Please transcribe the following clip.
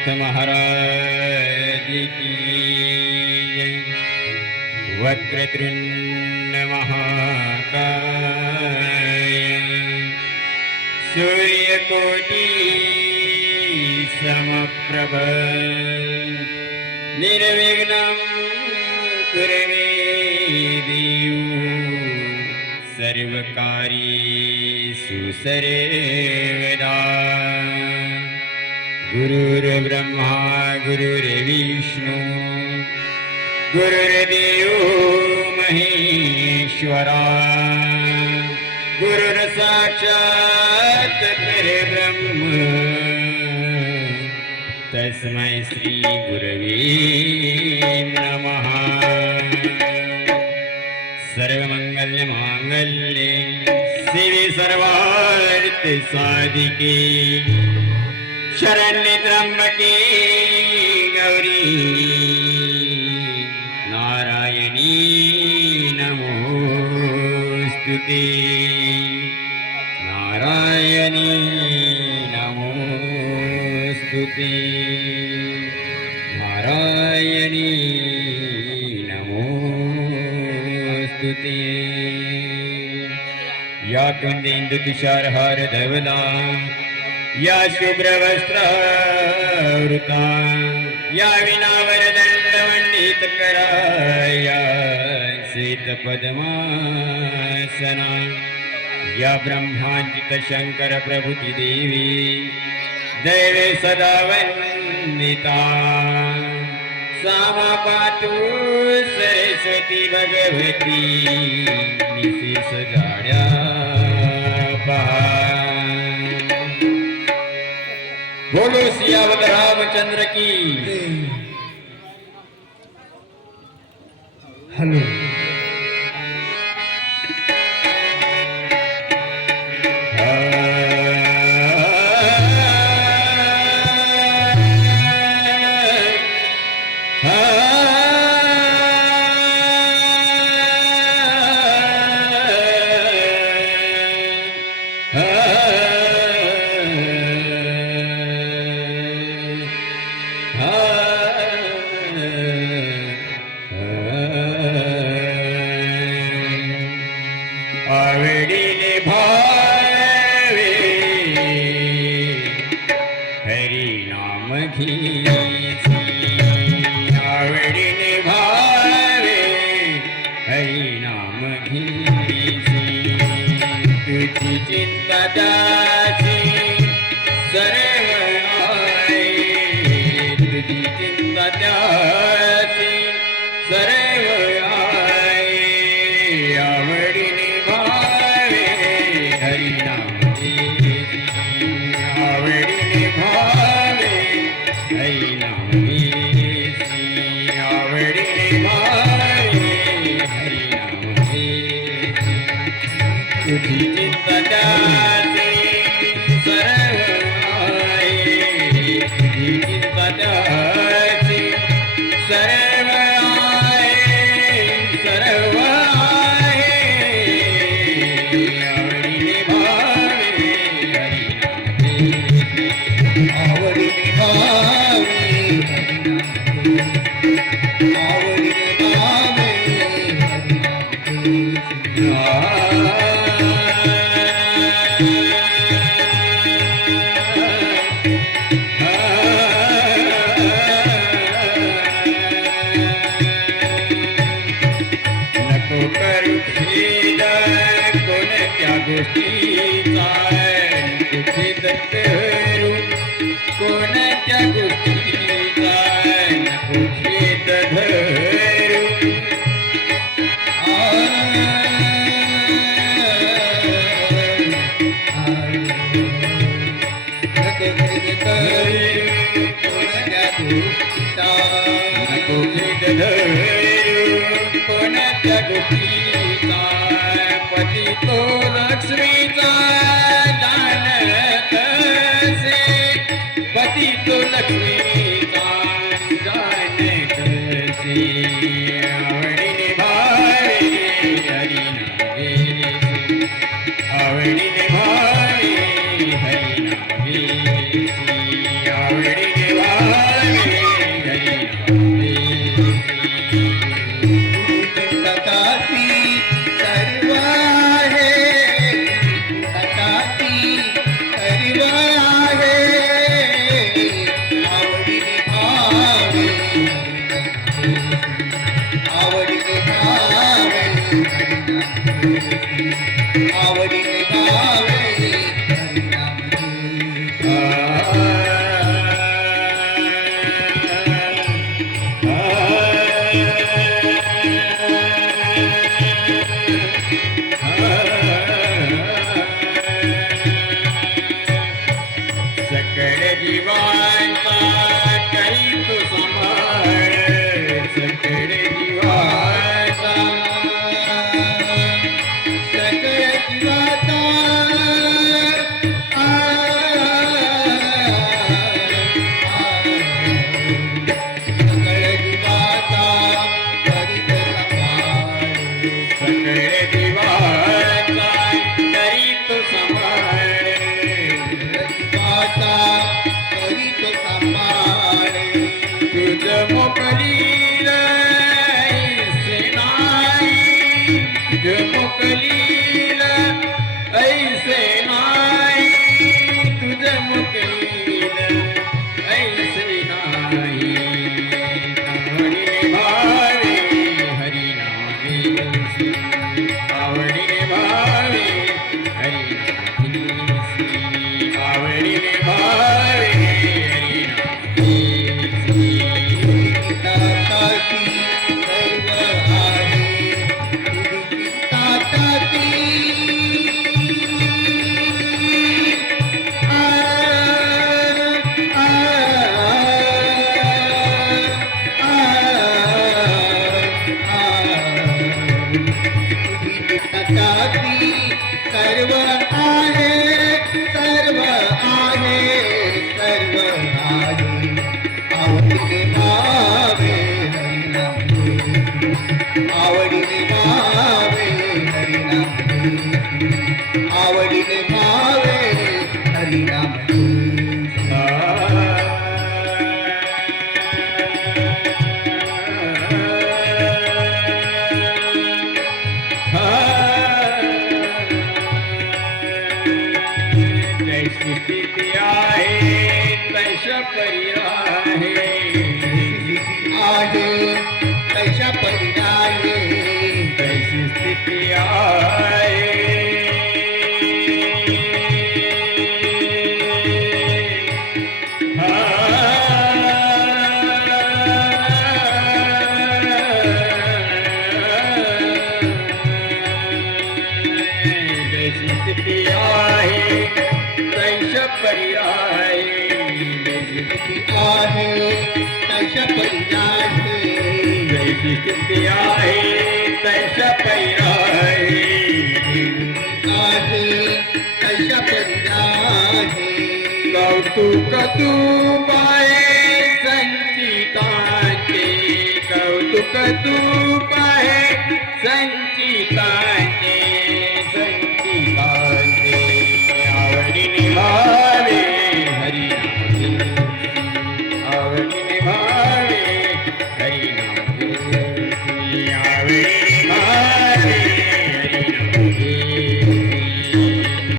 नाथ महाराज की जय। वक्रतुंड महाकाय सूर्यकोटि समप्रभ निर्विघ्नं कुरु मे देव सर्वकार्येषु सर्वदा। गुरुर्ब्रह्मा गुरुर्विष्णु गुरुर्देवो महेश्वरा गुरुर्साक्षात् परब्रह्म तस्मै श्री गुरवे नमः। सर्वमंगलमांगल्ये शिवे सर्वार्थ साधिके शरण्ये त्र्यंबके गौरी नारायणी नमोस्तुते नारायणी नमोस्तुते नारायणी नमोस्तुते। या कुंदेन्दु तुषारहार धवला या शुभ्रवस्त्रावृता या विनावरदण्डवण्डितकरा या श्वेतपद्मासना या ब्रह्मांचित शंकर प्रभुति देवी दैवे सदा वन्दिता। सा मा पातु सरस्वती भगवती निशिष जाड्या पहा। बोलो सियावत रामचंद्र की। हेलो आवडीने भावे हरी नाम घ्यायची आवडीने भावे हरी नाम घ्यायची तुझी चिंता त्याची सर्व आहे तुझी चिंता त्याची सर्व आहे आवडीने आवडीने भावे हरी नाम घ्यायची आवडीने भावे हरी नाम घ्यायची तुझी चिंता त्याची सर्व आहे तुझी चिंता त्याची सर्व आहे सर्व आहे आवडीने भावे हरी आवडीने भावे आवडीने भावे नको करू खेद कोणत्या गोष्टीचा कुठे करू कोणत्या गोष्टीचा नको खेद धरू नको खेद धरू कोणत्या गोष्टीचा पती तो लक्ष्मीचा जाणत असे पती तो लक्ष्मीचा जाणत असे आवडीने भावे हरी नाम घ्यायची आवडीने भावे हरी नाम घ्यायची आवडीने भावे मोकलील ऐसे नाही तुझ मोकलील ऐसे नाही तुझ मोकलील ऐसे नाही आवडीने भावे हरिनामी आवडीने भावे हरिनामी आवडीने भावे सर्व आहे सर्व आहे सर्व आहे आवडीने भावे हरिनाम आवडीने भावे हरिनाम आवडीने भावे हरिनाम जैसी स्थिती आहे तैशा परी आहे आहे तशा परिणामे जैसी स्थिती आहे जैसी स्थिती आहे तैशा परी आहे आहे तशा परिणामे जैसी स्थिती आहे तैशा परी आहे आहे तशा परिणामे कौतुक तू पाहे संचितांचे कौतुक तू पाहे संचितांचे